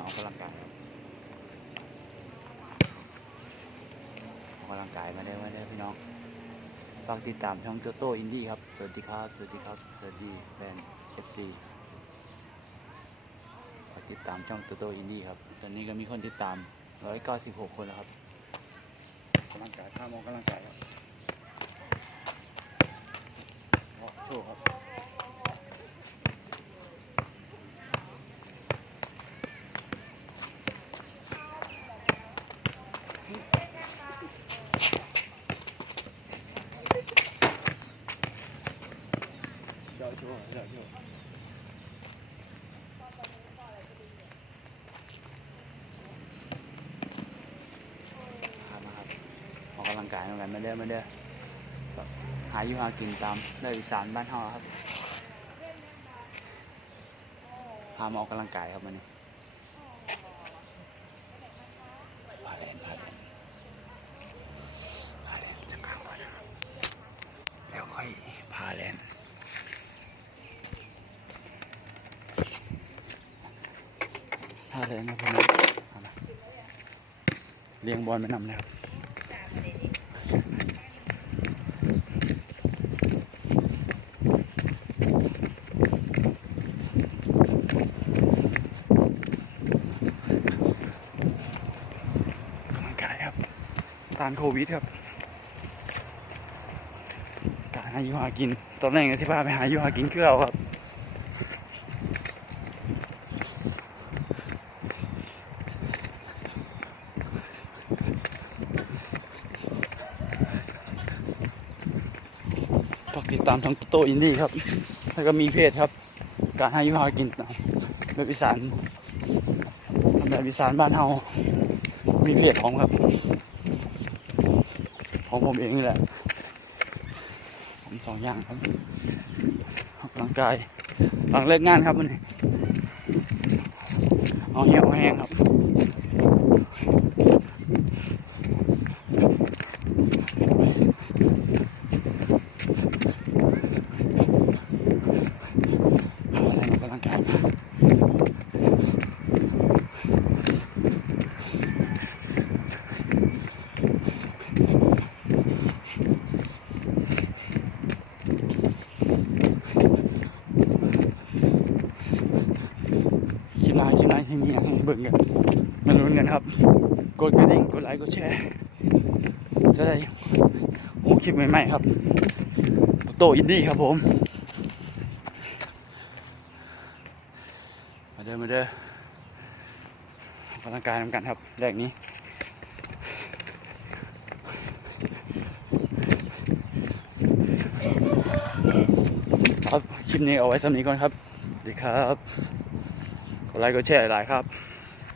มาออกกำลังกายออกกำลังกายมาได้มาได้พี่น้องฝากติดตามช่องโจโต้อินดี้ครับ สวัสดีครับ สวัสดีครับ สวัสดีแฟน FC ฝากติดตามช่องโจโต้อินดี้ครับ ตอนนี้ก็มีคนติดตาม 196 คนแล้วครับกำลังกายข้ามออกำลังกายครับโอ้โชว์ครับ เดี๋ยวโชว์เดี๋ยวโชว์พามาครับออกกำลังกายเหมือนกันไม่ได้ไม่ได้อหาอยู่หากินตามเรื่องอีสานบ้านเฮาครับพามาออกกำลังกายครับมันนี้พาแลนพาแลนพาแลนจะข้างก่อนนะครับแล้วค่อยพาแลน ท่าเลยนะพี่น้องเลี้ยงบอลไปนำเลยครับกำลังกายครับต้านโควิดครับ การหาอยู่หากิน ตอนแรกที่พาไปหาอยู่หากินเกลือเอาครับ ติดตามช่องโตอินดี้ครับ แล้วก็มีเพจครับ การให้ยุหากินแบบอีสานแบบอีสานบ้านเฮามีเพจของครับ ของผมเองนี่แหละ ผมสองอย่างครับออกกำลังกายหลังเลิกงานครับวันนี้เอาแห้งเอาแห้งครับ เอาอะไรออกกำลังกายมาคลิปไลน์คลิปไลน์ที่นี่ให้เบิ่งกันมาลุ้นกันครับ กดกระดิ่งกดไลค์กดแชร์ จะได้โอ้คลิปใหม่ๆครับ โตอินดี้ครับผม มาเด้อมาเด้อออกกำลังกายนำกันครับแรกนี้ครับ คลิปนี้เอาไว้สำนี้ก่อนครับสวัสดีครับ กดไลค์กดแชร์หลายครับ